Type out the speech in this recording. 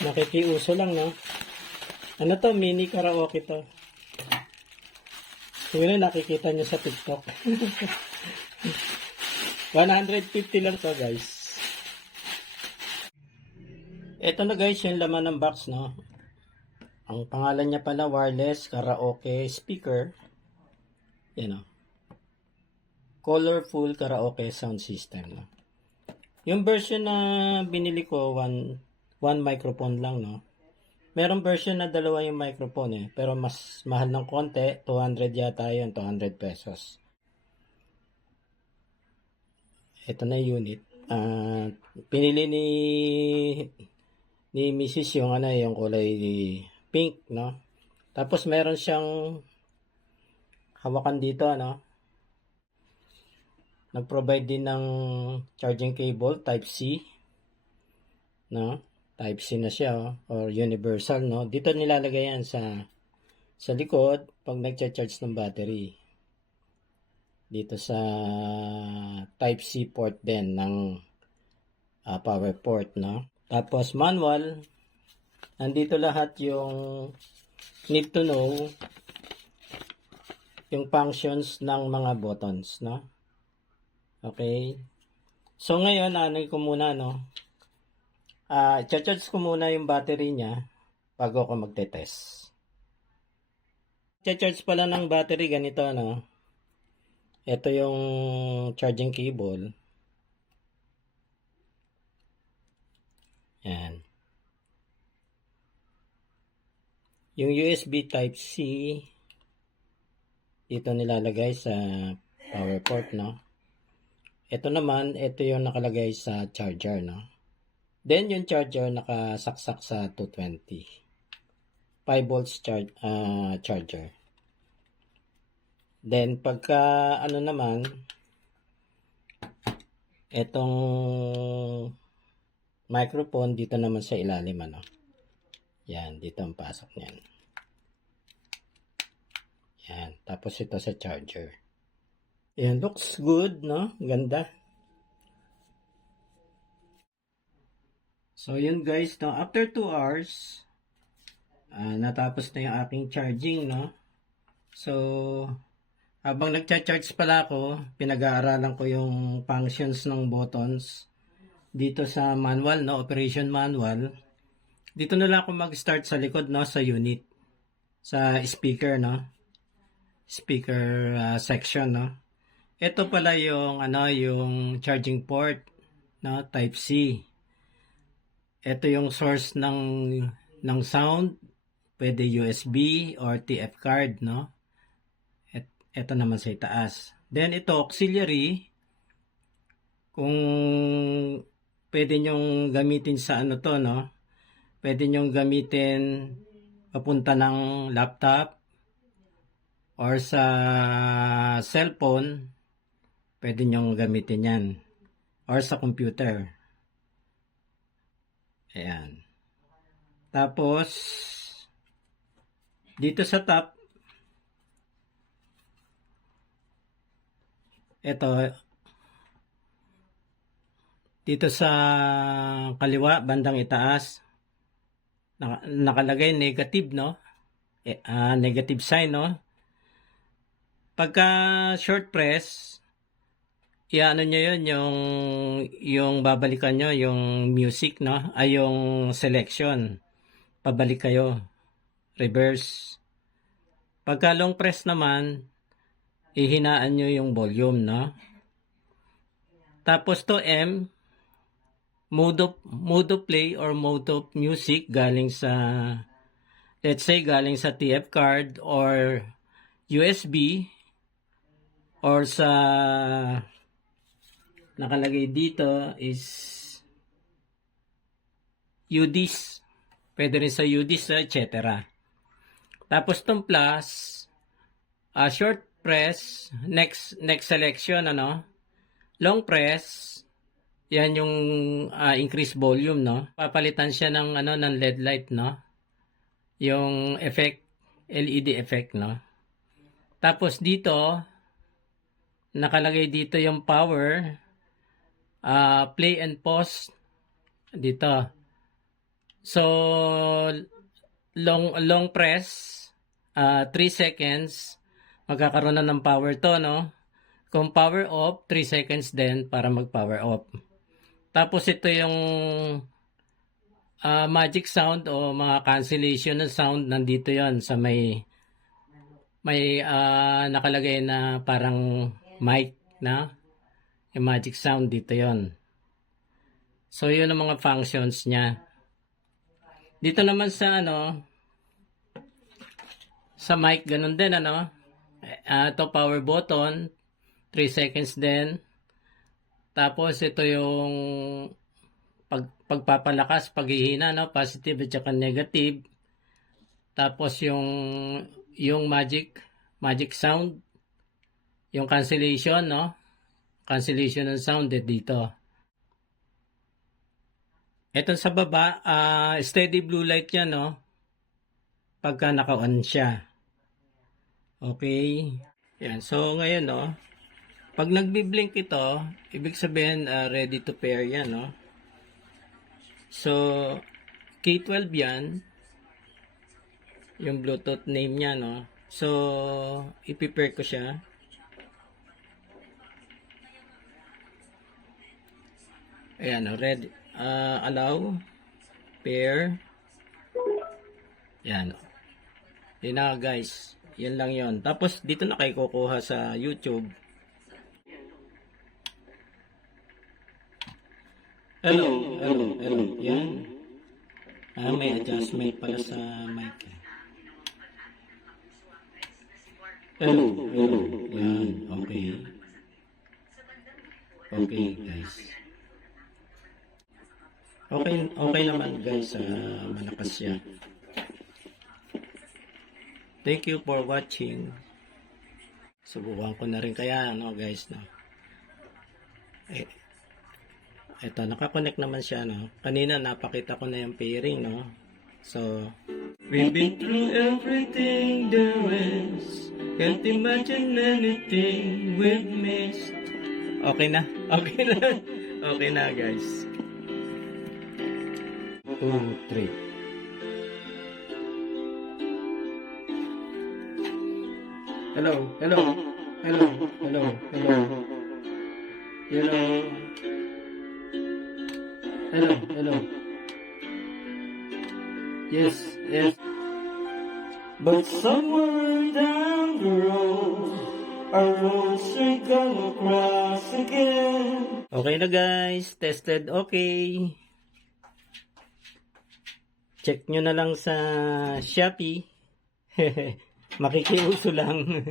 Nakikiuso lang, no? Ano to? Mini karaoke to. Kung yun nakikita nyo sa TikTok. 150 lang to, guys. Ito na, guys, yung laman ng box, no? Ang pangalan niya pala, wireless karaoke speaker. Yan, no? Colorful karaoke sound system, no? Yung version na binili ko, one microphone lang, no? Merong version na dalawa yung microphone, eh. Pero mas mahal ng konti. 200 yata yun, 200 pesos. Ito na yung unit. Pinili ni Mrs. yung yung kulay pink, no? Tapos meron siyang hawakan dito, ano? Nag-provide din ng charging cable type C, no? Type C na siya, or universal, no? Dito nilalagay yan sa likod pag nagcha-charge ng battery. Dito sa type C port din ng power port, no? Tapos manual, nandito lahat yung need to know, yung functions ng mga buttons, no? Okay. So ngayon, ano ko muna, no? Charge ko muna yung battery niya bago ako magte-test. Charge pala ng battery ganito, no? Ito yung charging cable. Yan. Yung USB type C, dito nilalagay sa power port, no? Ito naman, ito yung nakalagay sa charger, no? Then yung charger nakasaksak sa 220. 5 volts charger. Then pagka ano naman, etong microphone dito naman sa ilalim, ano? Yan, dito ang pasok niyan. Yan, tapos ito sa charger. Yan, looks good, no? Ganda. So yun, guys, no? After 2 hours, natapos na yung aking charging, no? So habang nagcha-charge pala ako, pinag-aaralan ko yung functions ng buttons dito sa manual, no? Operation manual. Dito na lang ako mag-start sa likod, no? Sa unit, sa speaker, no? Speaker section, no? Ito pala yung yung charging port, no? Type C. Ito yung source ng sound, pwede USB or TF card, no? Ito naman sa itaas. Then ito auxiliary, kung pwede nyong gamitin sa to, no? Pwede nyong gamitin papunta ng laptop or sa cellphone, pwede nyong gamitin yan, or sa computer. Ayan. Tapos dito sa top, ito dito sa kaliwa bandang itaas nakalagay negative, no? Negative sign, no? Pagka short press, iano nyo yun, yung babalikan nyo yung music, no? Yung selection, pabalik kayo, reverse. Pagka long press naman, ihinaan nyo yung volume, no? Tapos to M, mode of play or mode of music galing sa, let's say, galing sa TF card or USB or sa nakalagay dito is UDIS. Pwede rin sa UDIS, etc. Tapos tong plus, short press, next selection, long press, yan yung increase volume, no? Papalitan siya ng ng LED light, no? Yung effect, LED effect, no? Tapos dito nakalagay dito yung power, play and pause dito. So, long press, 3 seconds, magkakaroon na ng power to, no? Kung power off, 3 seconds din para mag-power off. Tapos ito yung magic sound o mga cancellation na sound, nandito yon sa may nakalagay na parang mic na yung magic sound dito yon. So yun ang mga functions niya. Dito naman sa sa mic ganun din ito power button, 3 seconds din. Tapos ito yung pagpapalakas, paghihina, positive at saka negative. Tapos yung magic sound, yung cancellation, cancellation ng sound dito. Ito sa baba, steady blue light yan, pagka naka-on siya. Okay. Yan. So, ngayon, pag nagbi-blink ito, ibig sabihin, ready to pair yan, So, K12 yan. Yung Bluetooth name niya, So, ipi-pair ko siya. Ayan, ready. Allow, pair, yan. Yan na guys, yan lang yon. Tapos dito na kayo kukuha sa YouTube. Hello. Yan. May adjustment pala sa mic. Hello. Yan, okay. Okay guys. Okay naman guys, malakas siya. Thank you for watching. Subukan ko na rin kaya, guys, Ito, nakakonect naman siya, Kanina, napakita ko na yung pairing, So, we've been through everything there is. Can't imagine anything we've missed. Okay na, Okay na, guys. 2, 3. Hello. Yes. But somewhere down the road, our roads are gonna cross again. Okay na guys, tested okay. Check nyo na lang sa Shopee. Makikiuso lang.